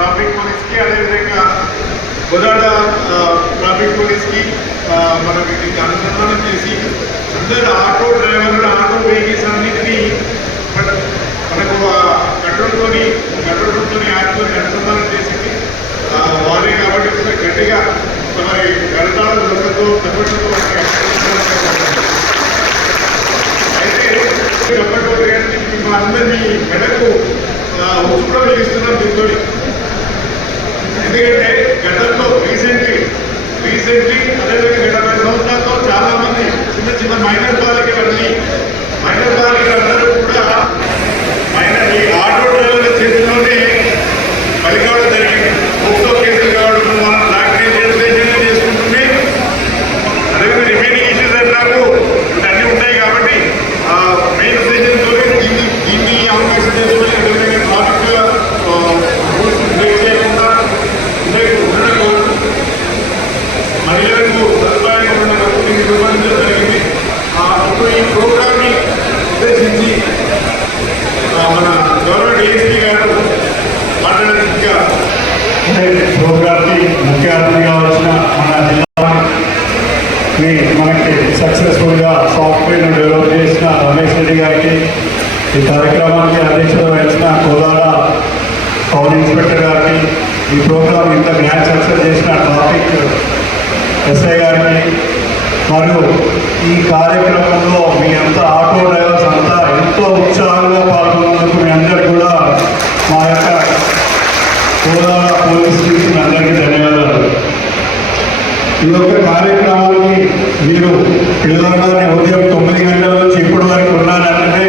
Traffic పోలీస్కి, అదేవిధంగా గోదాడ traffic పోలీస్కి మనం వీటికి అనుసంధానం చేసి అందరూ ఆటో డ్రైవర్లు, ఆటో వెహికల్స్ అన్నింటినీ మనకు కంట్రోల్తో యాప్తో అనుసంధానం చేసింది వారే కాబట్టి కొంచెం గట్టిగా మరి గణతాల దొంగతో తప్పట్లో అయితే తప్పట్లో మా అందరినీ మెడకు ఉచ్చులో ఇస్తున్నాం దీంతో. ఎందుకంటే గతంలో రీసెంట్లీ అదేవిధంగా గత 10 సంవత్సరాలతో చాలా మంది చిన్న మైనర్ బాలికలందరూ కూడా ఈ ఆటో డ్రైవర్ల చేతిలోనే బలి కావడం జరిగింది. పోక్సో కేసులు కావడం, మనం బ్లాక్ రిజిస్ట్రేషన్ చేసుకుంటుంది. అదేవిధంగా రిమైనింగ్ ఇష్యూస్ అంటారు ఇవన్నీ ఉంటాయి. కాబట్టి మెయిన్ ఉద్దేశంతో దీన్ని అవకాశం చేసుకొని అదేవిధంగా ట్రాఫిక్ రూల్స్ బ్రేక్ చేయకుండా మహిళలకు సదుపాయంగా ఉన్న దీన్ని రూపొందించడం జరిగింది. ఇప్పుడు ఈ ప్రోగ్రామ్ని ఉద్దేశించి మన గవర్నమెంట్ ఏఎస్పీ గారు మాట్లాడేందుకు ప్రోగ్రామ్కి ముఖ్య అతిథిగా వచ్చిన మన జిల్లాని మనకి సక్సెస్ఫుల్గా సాఫ్ట్వేర్ను డెవలప్ చేసిన రమేష్ రెడ్డి గారికి, ఈ కార్యక్రమానికి అధ్యక్షత వహించిన కోదాడ టౌన్ ఇన్స్పెక్టర్ గారికి, ఈ ప్రోగ్రామ్ ఇంత గ్రాండ్ సక్సెస్ చేసిన ట్రాఫిక్ ఎస్ఐ గారికి, మరియు ఈ కార్యక్రమంలో మీ అంతా ఆటో డ్రైవర్స్ అంతా ఎంతో ఉత్సాహంగా పాల్గొన్నందుకు మీ అందరికీ కూడా మా యొక్క కోదాడ పోలీస్ స్టేషన్ అందరికీ ధన్యవాదాలు. ఈ యొక్క కార్యక్రమానికి మీరు పిల్లగానే ఉదయం 9 గంటల నుంచి ఇప్పటి వరకు ఉన్నారంటే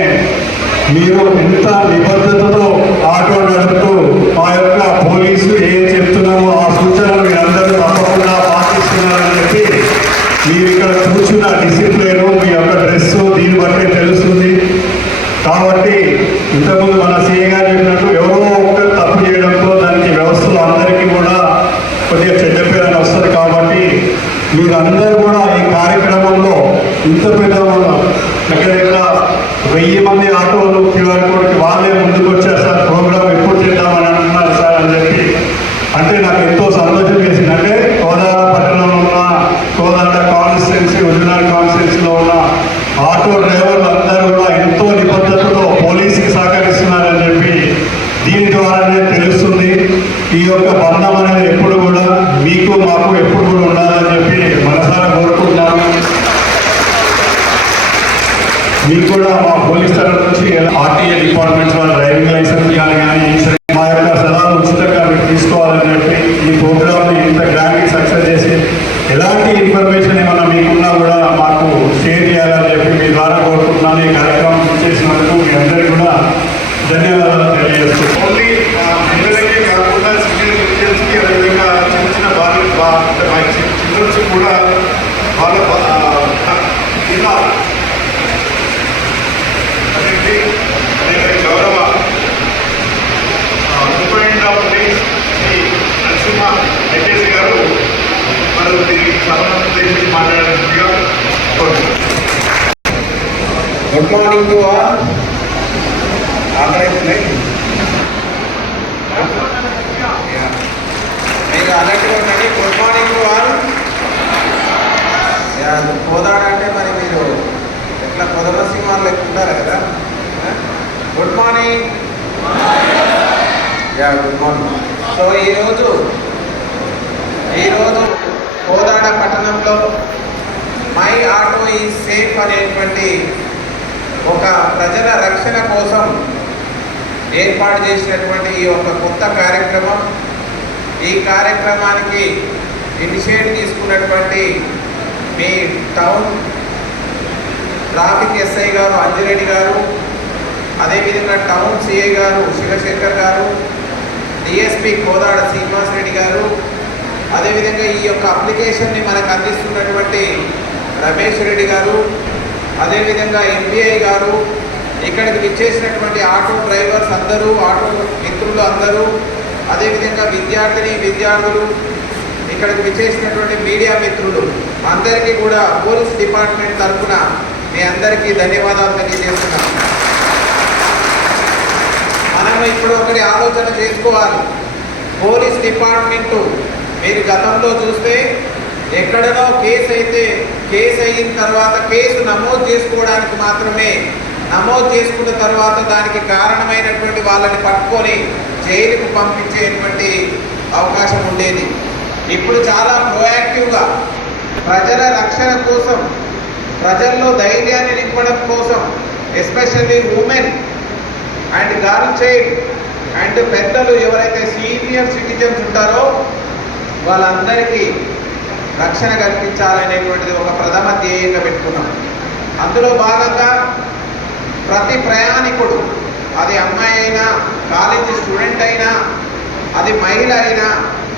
మీరు ఎంత నిబద్ధతతో ఆటో నడుపుతూ మా యొక్క పోలీసు ఏం చెప్తున్నామో ఆ సూచనలు మీరందరూ తప్పకుండా పాటిస్తున్నారని చెప్పి మీరు ఇక్కడ కూర్చున్న డిసిప్లిన్, మీ యొక్క డ్రెస్ దీన్ని బట్టి తెలుస్తుంది. కాబట్టి ఇంతకుముందు మన సీఏ గారు చెప్పినట్టు ఎవరో ఒక్కరు తప్పు చేయడంతో దానికి వ్యవస్థలో అందరికీ కూడా కొద్దిగా చెడ్డ పేరు వస్తుంది. కాబట్టి మీరందరూ కూడా ఈ కార్యక్రమంలో ఇంత పెద్ద దగ్గర 1000 మంది ఆటోలు క్యూఆర్ కోడ్కి వాళ్ళే ముందుకు వచ్చారు. సార్ ప్రోగ్రామ్ ఎప్పుడు చేద్దామని అంటున్నారు సార్ అని చెప్పి అంటే నాకు ఎంతో సంతోషం వేసింది. అంటే కోదాడ పట్టణంలో ఉన్న కోదాడ కాన్స్టిట్యున్సీ, హుజూర్నగర్ కాన్స్టిట్యున్సీలో ఉన్న ఆటో డ్రైవర్లు అందరూ కూడా ఎంతో నిబద్ధతతో పోలీసుకి సహకరిస్తున్నారని చెప్పి దీని ద్వారానే తెలుస్తుంది. ఈ యొక్క బంధం అనేది ఎప్పుడు కూడా మీకు మాకు ఎప్పుడు కూడా ఉండాలని చెప్పి మనసారా కోరుకుంటున్నాను. మీకు కూడా మా పోలీస్ తరఫు నుంచి ఆర్టీఏ డిపార్ట్మెంట్స్ వాళ్ళ డ్రైవింగ్ లైసెన్స్ కానీ మా యొక్క సలహాలు ఉచితంగా మీరు తీసుకోవాలని చెప్పి ఈ ప్రోగ్రామ్ని ఇంత గ్రాండ్గా సక్సెస్ చేసి ఎలాంటి ఇన్ఫర్మేషన్ ఏమన్నా మీకున్నా కూడా మాకు షేర్ చేయాలని చెప్పి మీ ద్వారా కోరుకుంటున్నాను. ఈ కార్యక్రమం చేసినందుకు మీ అందరికీ కూడా ధన్యవాదాలు తెలియజేస్తున్నాను. ఓన్లీ మహిళలకే కాకుండా సీనియర్ సిటిజన్స్కి అదేవిధంగా చిన్న చిల్డ్రన్స్ కూడా వాళ్ళ జిల్లా అనేది గౌరవ superintendent of police Shri Narasimha IPS గారు మనం దీనికి సభను ఉద్దేశించి మాట్లాడాల్సిందిగా కోరుతున్నాం. Good morning to all. మీరు అన్నట్టుగా ఉండండి. Good morning to all. Kodad అంటే మరి మీరు ఎట్లా కొదమ సింహాలు ఎక్కుంటారు కదా. Good morning. Good morning. So ఈరోజు కోదాడ పట్టణంలో మై ఆటో ఈజ్ సేఫ్ అనేటువంటి ఒక ప్రజల రక్షణ కోసం ఏర్పాటు చేసినటువంటి ఈ ఒక కొత్త కార్యక్రమం. ఈ కార్యక్రమానికి ఇనిషియేటివ్ తీసుకున్నటువంటి మీ టౌన్ ట్రాఫిక్ ఎస్ఐ గారు అంజిరెడ్డి గారు, అదేవిధంగా టౌన్ సిఐ గారు శివశంకర్ గారు, డిఎస్పి కోదాడ శ్రీనివాస్ రెడ్డి గారు, అదేవిధంగా ఈ యొక్క అప్లికేషన్ని మనకు అందిస్తున్నటువంటి రమేష్ రెడ్డి గారు, అదేవిధంగా ఎంపీఐ గారు, ఇక్కడికి విచ్చేసినటువంటి ఆటో డ్రైవర్స్ అందరూ, ఆటో మిత్రులు అందరూ, అదేవిధంగా విద్యార్థులు, ఇక్కడికి విచ్చేసినటువంటి మీడియా మిత్రులు అందరికీ కూడా పోలీస్ డిపార్ట్మెంట్ తరఫున మీ అందరికీ ధన్యవాదాలు తెలియజేస్తున్నాం. మనం ఇప్పుడు ఒకటి ఆలోచన చేసుకోవాలి. పోలీస్ డిపార్ట్మెంటు మీరు గతంలో చూస్తే ఎక్కడనో కేసు అయిన తర్వాత కేసు నమోదు చేసుకోవడానికి మాత్రమే నమోదు చేసుకున్న తర్వాత దానికి కారణమైనటువంటి వాళ్ళని పట్టుకొని జైలుకు పంపించేటువంటి అవకాశం ఉండేది. ఇప్పుడు చాలా ప్రోయాక్టివ్గా ప్రజల రక్షణ కోసం, ప్రజల్లో ధైర్యాన్ని నింపడం కోసం, especially women and girl child and పెద్దలు ఎవరైతే సీనియర్ సిటిజన్స్ ఉంటారో వాళ్ళందరికీ రక్షణ కల్పించాలనేటువంటిది ఒక ప్రథమ ధ్యేయంగా పెట్టుకున్నాం. అందులో భాగంగా ప్రతి ప్రయాణికుడు, అది అమ్మాయి అయినా, కాలేజీ స్టూడెంట్ అయినా, అది మహిళ అయినా,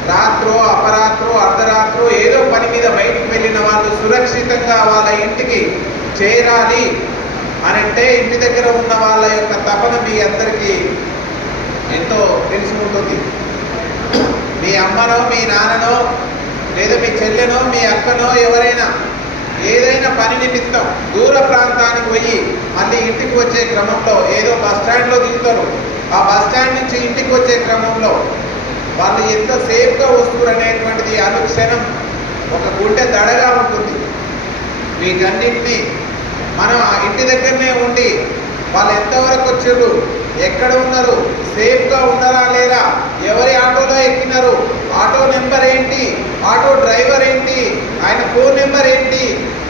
రాత్రో అపరాత్రో అర్ధరాత్రో ఏదో పని మీద బయటకు వెళ్ళిన వాళ్ళు సురక్షితంగా వాళ్ళ ఇంటికి చేరాలి అని అంటే ఇంటి దగ్గర ఉన్న వాళ్ళ యొక్క తపన మీ అందరికీ ఎంతో తెలిసి ఉంటుంది. మీ అమ్మనో, మీ నాన్ననో, లేదా మీ చెల్లెనో, మీ అక్కనో ఎవరైనా ఏదైనా పని నిమిత్తం దూర ప్రాంతానికి పోయి మళ్ళీ ఇంటికి వచ్చే క్రమంలో ఏదో బస్ స్టాండ్లో దిగుతారు. ఆ బస్ స్టాండ్ నుంచి ఇంటికి వచ్చే క్రమంలో వాళ్ళు ఎంత సేఫ్గా వస్తున్నారు అనేటువంటిది అనుక్షణం ఒక గుండె దడగా ఉంటుంది. వీటన్నింటినీ మనం ఆ ఇంటి దగ్గరనే ఉండి వాళ్ళు ఎంతవరకు వచ్చారు, ఎక్కడ ఉన్నారు, సేఫ్గా ఉన్నారా లేరా, ఎవరి ఆటోలో ఎక్కినారు, ఆటో నెంబర్ ఏంటి, ఆటో డ్రైవర్ ఏంటి, ఆయన ఫోన్ నెంబర్ ఏంటి,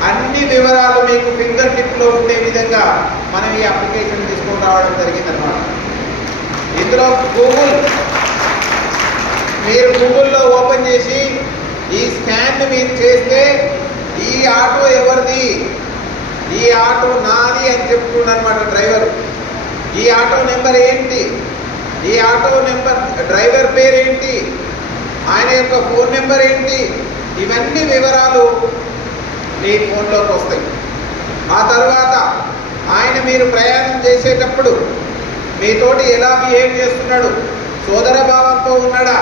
అన్ని వివరాలు మీకు ఫింగర్ టిప్లో ఉండే విధంగా మనం ఈ అప్లికేషన్ తీసుకొని రావడం జరిగిందన్నమాట. ఇందులో మీరు గూగుల్లో ఓపెన్ చేసి ఈ స్కాన్ మీరు చేస్తే ఈ ఆటో ఎవరిది, ఈ ఆటో నాది అని చెప్తున్నారన్నమాట డ్రైవర్. ఈ ఆటో నెంబర్ ఏంటి, ఈ ఆటో నెంబర్ డ్రైవర్ పేరేంటి, ఆయన యొక్క ఫోన్ నెంబర్ ఏంటి, ఇవన్నీ వివరాలు మీ ఫోన్లోకి వస్తాయి. ఆ తర్వాత ఆయన మీరు ప్రయాణం చేసేటప్పుడు మీతోటి ఎలా బిహేవ్ చేస్తున్నాడు, సోదర భావంతో ఉన్నాడా,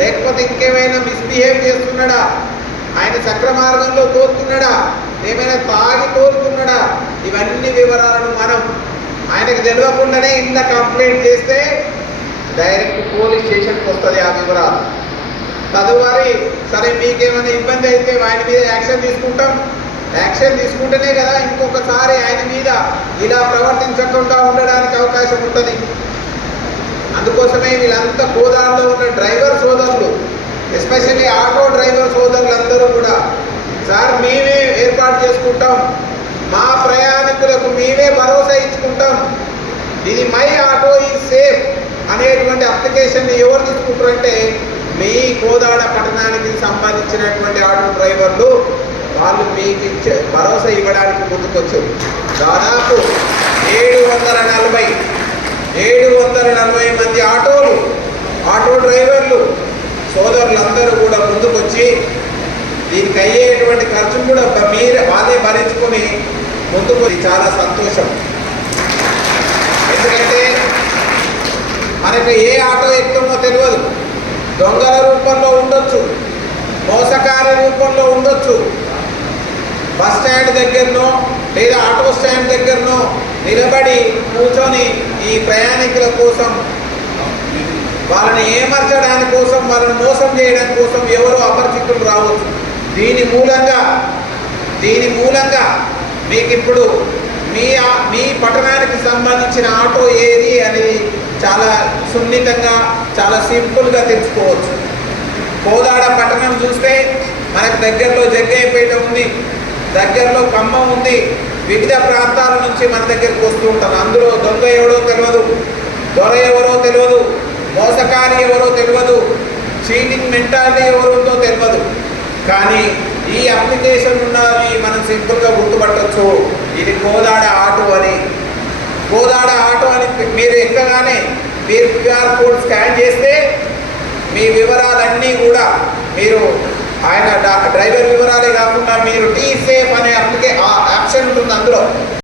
లేకపోతే ఇంకేమైనా మిస్బిహేవ్ చేస్తున్నాడా, ఆయన చక్ర మార్గంలో తోలుతున్నాడా, ఏమైనా తాగి తోలుతున్నాడా, ఇవన్నీ వివరాలను మనం ఆయనకు తెలియకుండానే ఇంత కంప్లైంట్ చేస్తే డైరెక్ట్ పోలీస్ స్టేషన్కి వస్తుంది ఆ వివరాలు. తదుపరి సరే మీకేమైనా ఇబ్బంది అయితే ఆయన మీద యాక్షన్ తీసుకుంటాం. యాక్షన్ తీసుకుంటేనే కదా ఇంకొకసారి ఆయన మీద ఇలా ప్రవర్తించకుండా ఉండడానికి అవకాశం ఉంటుంది. అందుకోసమే వీళ్ళంతా కోదాడలో ఉన్న డ్రైవర్ సోదరులు, ఎస్పెషల్లీ ఆటో డ్రైవర్ సోదరులు అందరూ కూడా సార్ మేమే ఏర్పాటు చేసుకుంటాం, మా ప్రయాణికులకు మేమే భరోసా ఇచ్చుకుంటాం, ఇది మై ఆటో ఈజ్ సేఫ్ అనేటువంటి అప్లికేషన్ని ఎవరు తీసుకుంటారంటే మీ కోదాడ పట్టణానికి సంబంధించినటువంటి ఆటో డ్రైవర్లు. వాళ్ళు మీకు ఇచ్చే భరోసా ఇవ్వడానికి ముందుకొచ్చారు. దాదాపు 740 మంది ఆటో డ్రైవర్లు సోదరులందరూ కూడా ముందుకొచ్చి దీనికి అయ్యేటువంటి ఖర్చు కూడా వాళ్ళే భరించుకొని ముందుకు. చాలా సంతోషం. ఎందుకంటే మనకు ఏ ఆటో ఎక్కుమో తెలియదు, దొంగల రూపంలో ఉండొచ్చు, మోసకార రూపంలో ఉండొచ్చు. బస్ స్టాండ్ దగ్గరనో లేదా ఆటో స్టాండ్ దగ్గరనో నిలబడి కూర్చొని ఈ ప్రయాణికుల కోసం, వాళ్ళని ఏమర్చడానికి కోసం, వాళ్ళని మోసం చేయడం కోసం ఎవరో అపరిచితులు రావచ్చు. దీని మూలంగా మీకు ఇప్పుడు మీ పట్టణానికి సంబంధించిన ఆటో ఏది అనేది చాలా సున్నితంగా, చాలా సింపుల్గా తెలుసుకోవచ్చు. కోదాడ పట్టణం చూస్తే మనకు దగ్గరలో జగ్గయ్యపేట ఉంది, దగ్గరలో ఖమ్మం ఉంది. వివిధ ప్రాంతాల నుంచి మన దగ్గరికి వస్తూ ఉంటారు. అందులో దొంగ ఎవరో తెలియదు, దొర ఎవరో తెలియదు, మోసకారి ఎవరో తెలియదు, చీటింగ్ మెంటాలిటీ ఎవరుందో తెలియదు. కానీ ఈ అప్లికేషన్ ఉన్నది మనం సింపుల్గా గుర్తుపట్టవచ్చు. ఇది కోదాడ ఆటో అని. కోదాడ ఆటో అని మీరు ఎక్కగానే మీరు QR కోడ్ స్కాన్ చేస్తే మీ వివరాలన్నీ కూడా మీరు ఆయన డ్రైవర్ వివరాలే కాకుండా మీరు టీ సేఫ్ అనే ఆప్షన్ ఉంటుంది అందులో